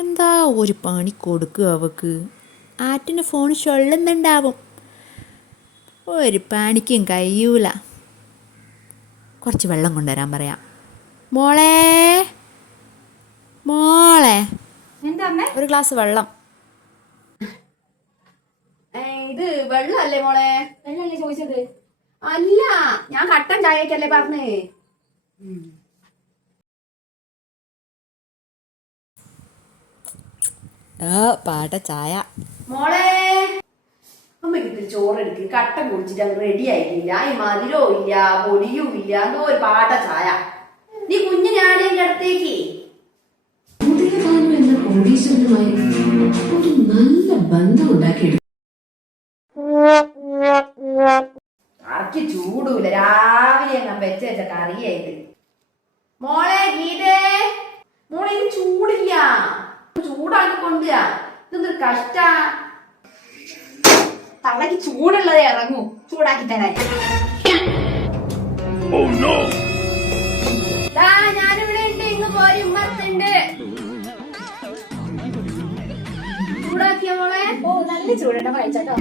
എന്താ ഒരു പണി കൊടുക്കുക അവക്ക്. ആറ്റിന് ഫോൺ ചൊള്ളുന്നുണ്ടാവും. ഒരു പണിക്കും കഴിയൂല. കുറച്ച് വെള്ളം കൊണ്ടുവരാൻ പറയാം. മോളെ മോളെ എന്താ ഒരു ഗ്ലാസ് വെള്ളം. ഇത് വെള്ളല്ലേ മോളെ? വെള്ളല്ലേ ചോദിച്ചത്? അല്ല, ഞാൻ കട്ടൻ ചായക്കല്ലേ പറഞ്ഞേ. പാട്ട ചായ. മോളെ അമ്മയ്ക്ക് ചോറെടുക്ക്. കട്ടൻ കുടിച്ചിട്ട് അങ്ങ് റെഡി ആയിട്ടില്ല. ഈ മധുരോ ഇല്ല, പൊടിയും ഇല്ല. എന്തോ ഒരു പാട്ട ചായ. നീ കുഞ്ഞിനാടി എന്റെ അടുത്തേക്ക്. എന്ന കോടീശ്വരനുമായി ഒരു നല്ല ബന്ധം ഉണ്ടാക്കിയെടുക്കും. കറിക്ക് ചൂടൂല. രാവിലെ ഞാൻ വെച്ച കറിയായിട്ട്. മോളെ ഗീതേ, മോളെ ഇത് ചൂടില്ല. ചൂടാക്കി കൊണ്ടുവാ. ഇതൊന്നൊരു കഷ്ടാ. തള്ളക്ക് ചൂടുള്ളത് ഇറങ്ങൂ. ചൂടാക്കി തരാൻ. ഞാനിവിടെ ഉണ്ട്. ഇങ്ങ് പോയി ഉമ്മത്തുണ്ട്. ചൂടാക്കിയ മോളെ? ഓ, നല്ല ചൂടുണ്ട്. കഴിച്ചോ.